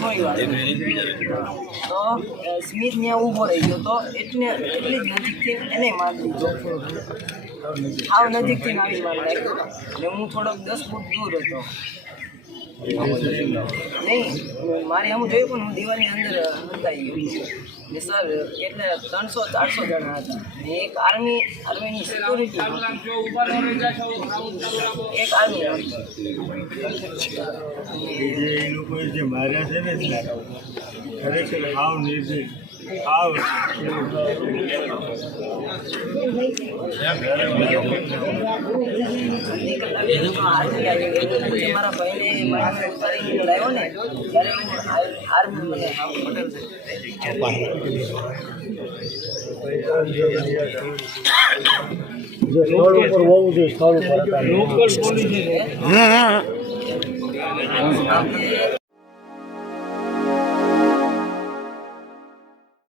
થોડી વાર તો સ્મિત ત્યાં ઊભો રહી ગયો તો એટલી જ નજીકથી એને માર દીધો હાવ નજીકથી આવી માર નાખ્યો અને હું થોડોક 10 ફૂટ દૂર હતો નહીં મારી આમ જોયું પણ હું દિવાલની અંદર હંતાઈ ગયો ને સર એટલે 300-400 જણા હતા ને એક આર્મીની સિક્યોરિટી એક આર્મી એ લોકો જે માર્યા છે ને ખરેખર હાવ નિર્દોષ હાવ મારા ભાઈને મારા ઉતારીને લાવ્યો ને ત્યારે આર્મી મને હોટલ જે સ્થળ ઉપર હોવું જોઈએ સ્થળ ઉપર લોકલ પોલીસ